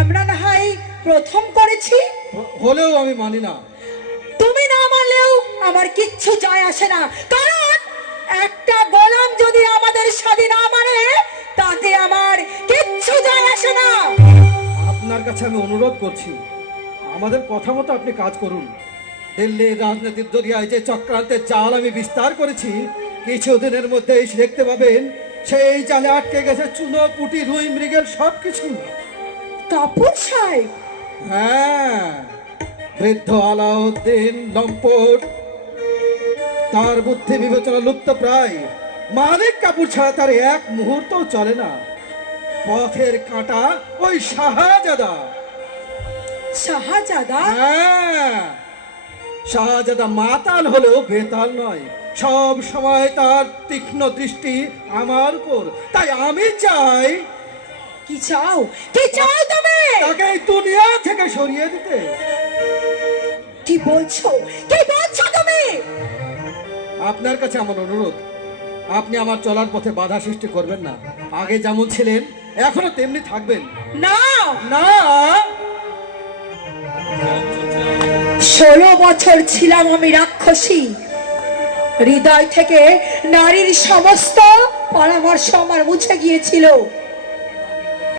আমরা না হয় প্রথম করেছি। হলেও আমি মানি না। তুমি না মানলেও আমার কিচ্ছু যায় আসে না, কারণ একটা গোলাম যদি আমাদের স্বাধীন না মানে তাতে আমার কিচ্ছু যায় আসে না। আপনার কাছে আমি অনুরোধ করছি, আমাদের কথা মতো আপনি কাজ করুন। দিল্লির রাজনীতির জরিয়ায় যে চক্রান্তের জাল আমি বিস্তার করেছি, কিছুদিনের মধ্যেই দেখতে পাবেন সেই জালে আটকে গেছে চুনো পুটি রুই মৃগেল সবকিছু। কাপুর সাহেব, হ্যাঁ, বৃদ্ধ আলাউদ্দিন লম্পট, তার বুদ্ধি বিবেচনা লুপ্ত প্রায়। মালিক কাপুর ছাড়া তার এক মুহূর্ত চলে না। পথের কাঁটা ওই শাহজাদা। শাহজাদা? হ্যাঁ, শাহজাদা মাতাল হলেও বেতাল নয়। সব সময় তার তীক্ষ্ণ দৃষ্টি আমার উপর। তাই আমি চাই। কি চাও, কি চাও তুমি? তাকে এই দুনিয়া থেকে সরিয়ে দিতে। কি বলছো, কি বলছো তুমি? আপনার কাছে আমার অনুরোধ, আপনি আমার চলার পথে বাধা সৃষ্টি করবেন না। আগে যেমন ছিলেন এখনো তেমনি থাকবেন। না না, 16 বছর ছিলাম আমি রাক্ষসী। হৃদয় থেকে নারীর সমস্ত পরামর্শ আমার মুছে গিয়েছিল।